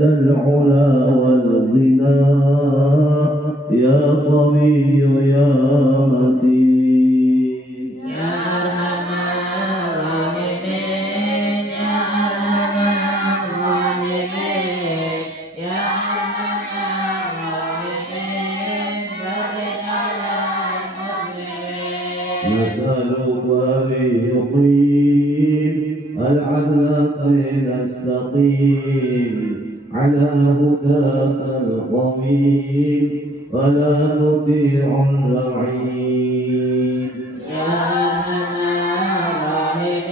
ذا العلا والغنى يا قوي يا متين يا أرحم الراحمين يا أرحم الراحمين يا أرحم الراحمين فرج على المسلمين نسألك بيقين العدل كي نستقيم على هداك القويم ولا نطيع اللعين يا أرحم الراحمين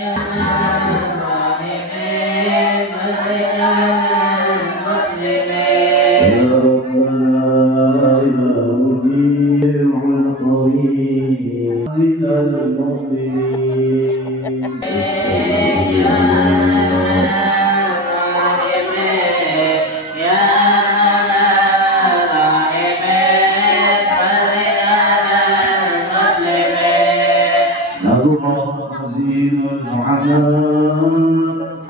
يا أرحم الراحمين فرج على المسلمين يا ربنا يا مجيب القريب إلى المؤمنين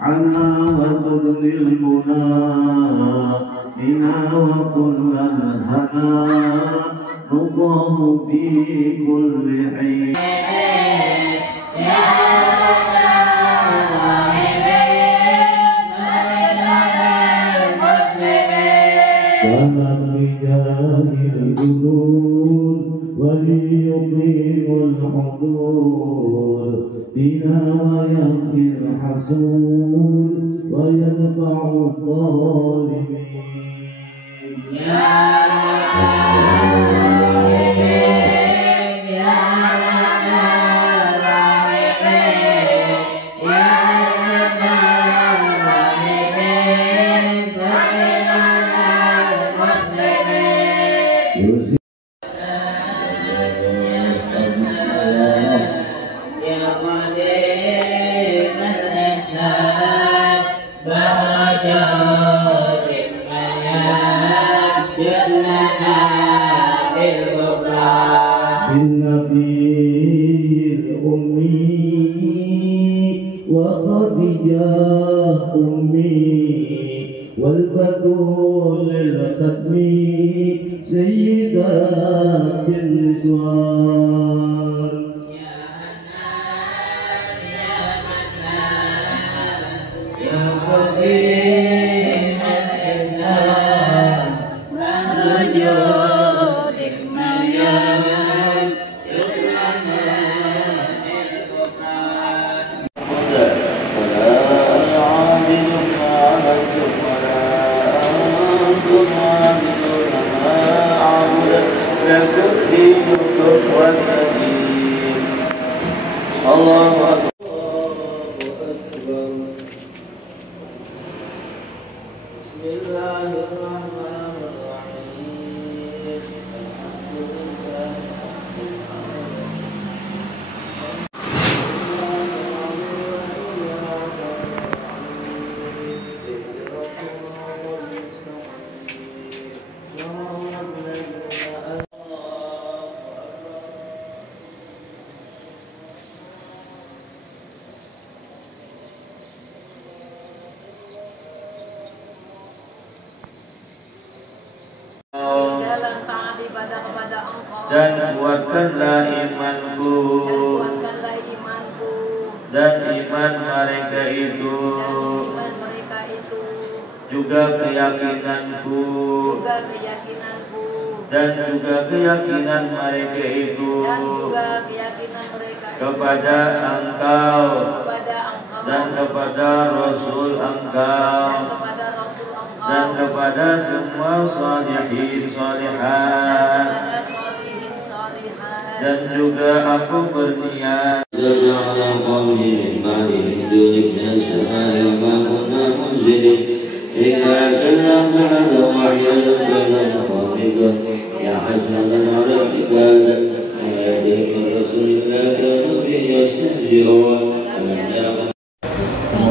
عنا وكل المنى بنا وكل الهنا نطاه في كل حين يا كما بجاه الجنود وليقيم الحدود بنا ويغفي الحسود ويدفع الظالمين بالنبي الأمي وخديجة أمي والبدول الختم سيدات النسوان يا حنان يا منان يا قديم الإنسان من وجودك مليان يغلنا الغفران ولا يعاجز ما عبدتم ولا أنتم عابدون ما أعبد لكم دينكم والدين الله أكبر بسم الله الرحمن الرحيم الحمد لله dalam taat ibadah kepada Engkau dan kuatkanlah imanku kuatkanlah imanku dan iman mereka itu juga keyakinanku dan juga keyakinan mereka itu kepada Engkau dan kepada Rasul Engkau dan kepada semua salihin salihat dan juga aku berniat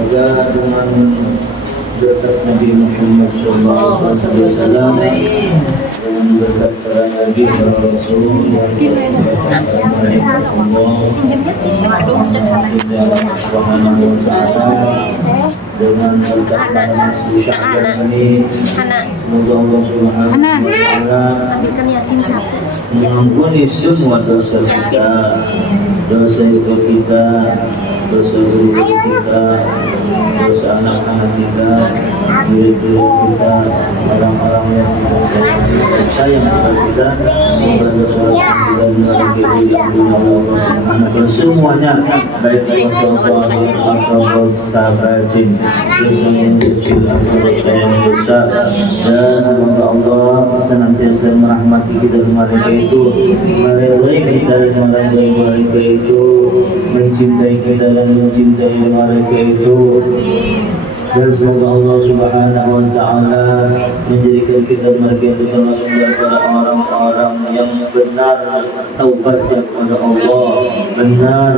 semoga dengan berkat Nabi Muhammad SAW dan berkat para Nabi dan Rasul Allah Subhanahu wa ta'ala dengan berkat Sya'ban ini. Semoga Allah Subhanahu wa taala mengampuni semua dosa kita, dosa ibu kita, dosa guru kita, dosa anak-anak kita, diri-diri kita, orang-orang yang sayang kepada kita, berdosa dan bagi yang Allah semuanya, baik dosa sahabat jin, dosa yang kecil atau dosa yang besar, dan semoga Allah senantiasa merahmati kita mereka itu, meridai kita dan meridai mereka itu, mencintai kita dan mencintai mereka itu, dan semoga Allah Subhanahu wa taala menjadikan kita mereka itu termasuk daripada orang-orang yang benar taubatnya kepada Allah, benar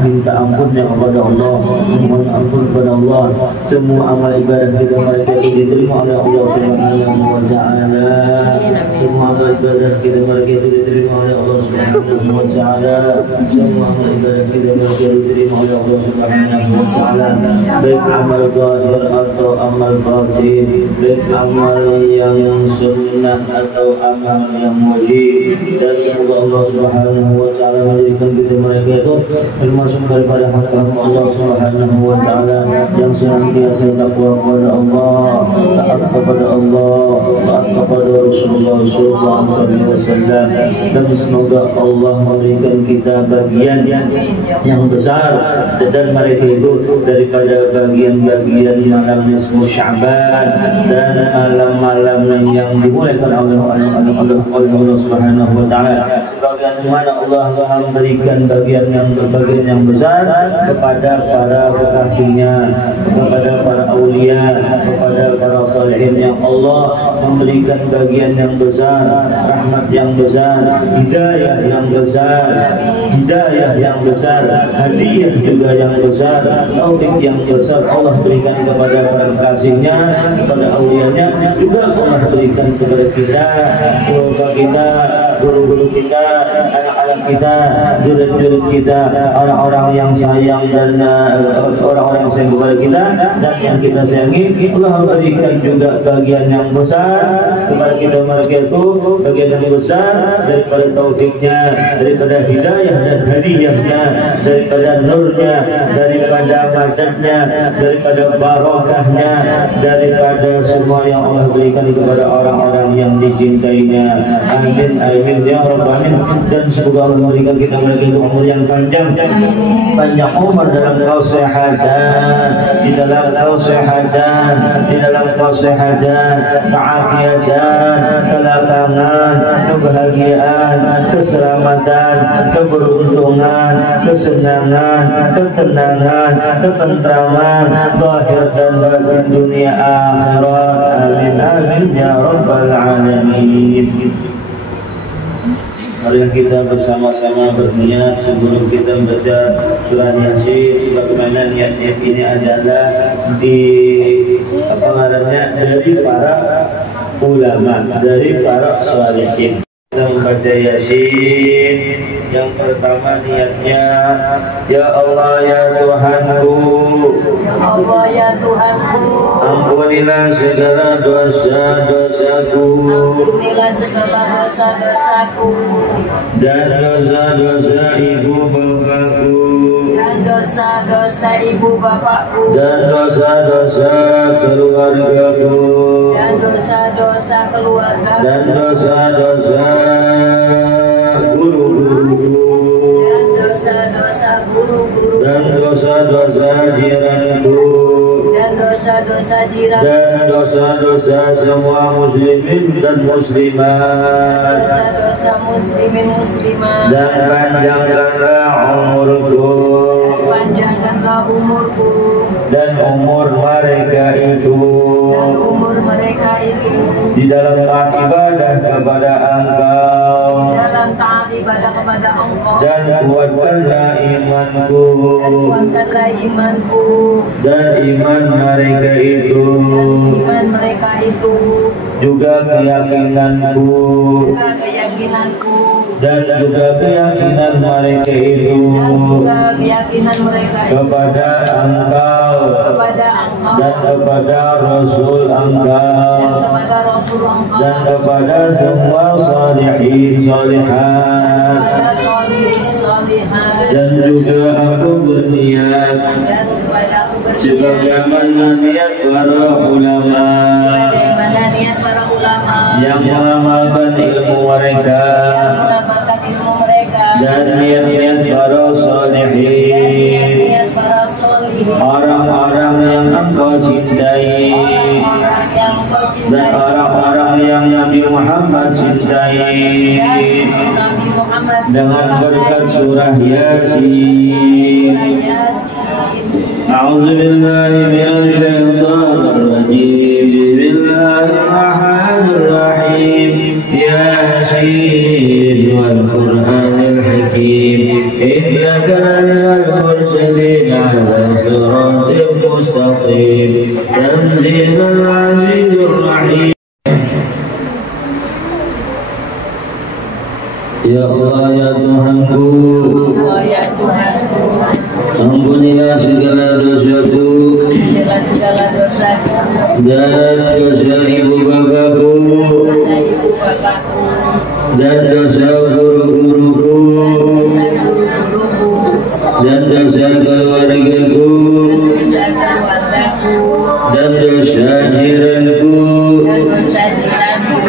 minta ampunnya kepada Allah, mohon ampun kepada Allah. Semua amal ibadah kita mereka itu diterima oleh Allah Subhanahu wa taala. Semua amal ibadah kita mereka itu diterima oleh Allah Subhanahu wa taala. Semua amal ibadah kita mereka itu diterima oleh Allah Subhanahu wa taala. Baik amal atau amal batin, baik amal yang sunnah atau amal yang mujib, dan semoga Allah Subhanahu wa taala menjadikan kita mereka itu termasuk daripada hamba Allah Subhanahu wa taala yang senantiasa takwa kepada Allah, taat kepada Allah, taat kepada Rasulullah sallallahu alaihi wasallam, dan semoga Allah memberikan kita bagian yang besar dan mereka itu daripada bagian-bagian malam nisfu Sya'ban dan malam-malam yang dimulaikan oleh Allah Subhanahu wa taala, sebagaimana mana Allah memberikan bagian yang besar kepada para kekasihnya, kepada para aulia, kepada para salihin yang Allah memberikan bagian yang besar, rahmat yang besar, hidayah yang besar, hadiah juga yang besar, taufik yang besar Allah berikan kepada para kekasihnya, kepada aulianya, juga Allah berikan kepada kita, keluarga kita, guru-guru kita, anak-anak kita, jurid-jurid kita, orang-orang yang sayang dan orang-orang yang sayang kepada kita dan yang kita sayangi. Allah berikan juga bagian yang besar kepada kita mereka itu, bagian yang besar daripada taufiknya, daripada hidayah dan hadiahnya, daripada nurnya, daripada madadnya, daripada barokahnya, daripada semua yang Allah berikan kepada orang-orang yang dicintainya. Amin amin ya rabbal alamin. Dan semoga Allah memberikan kita mereka itu umur yang panjang umur dalam kesehatan, di dalam kesehatan, keafiatan, kelapangan, kebahagiaan, keselamatan, keberuntungan, kesenangan, ketenangan, ketentraman, zahir dan batin dunia akhirat. Amin amin ya rabbal alamin. Mari kita bersama-sama berniat sebelum kita membaca surah Yasin, sebagaimana niat-niat ini adalah dari para ulama, dari para sholihin. Kita membaca Yasin, yang pertama niatnya, ya Allah ya Tuhanku, ampunilah segala dosa-dosaku, dan dosa-dosa ibu bapakku, dan dosa-dosa keluargaku, dan dosa-dosa guru-guruku, dan dosa-dosa jiranku, dan dosa-dosa semua muslimin dan muslimat, dan panjangkanlah umurku, dan umur mereka itu, di dalam taat ibadah kepada Engkau, dan kuatkanlah imanku, dan iman mereka itu, juga keyakinanku, dan juga keyakinan mereka itu kepada Engkau, dan kepada Rasul angkat kepada Rasul engkau dan kepada semua salihin salihat kepada solihin solihat dan juga aku berniat dan kepada aku berniat sebagaimana niat para ulama bagaimana niat para ulama yang mengamalkan ilmu mereka yang mengamalkan ilmu mereka dan niat-niat para salihin niat para solihin orang-orang yang engkau cintai orang yang engkau dan cintai orang-orang yang Nabi Muhammad cintai dan Nabi Muhammad dengan berkat surah Yasin. A'udzu billahi minasy syaithanir rajim. Bismillahirrahmanirrahim. Yasin wal Qur'anil hakim. Innaka lal mursalin 'ala siratin mustaqim. Tanzilul 'azizir rahim. Ya Allah ya Tuhanku, ya Tuhanku ampunilah segala dosaku ampunilah segala dosaku dan dosa ibu bapakku dosa ibu bapakku dan dosa guru-guruku dosa guru-guruku dan dosa keluargaku dosa keluargaku dan dosa jiranku dan dosa jiranku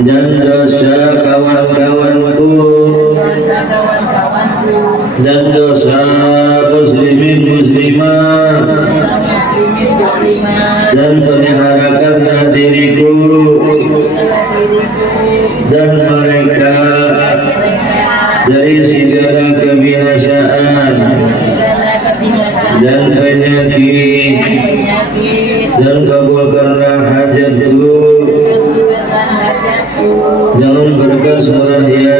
dan dosa kawan-kawanku dosa kawan-kawanku dan dosa muslimin muslimat dosa muslimin muslimat dan peliharakanlah diriku dan mereka dari segala kebinasaan dan penyakit dan kabulkanlah hajatku dalam berkat surah Yasin.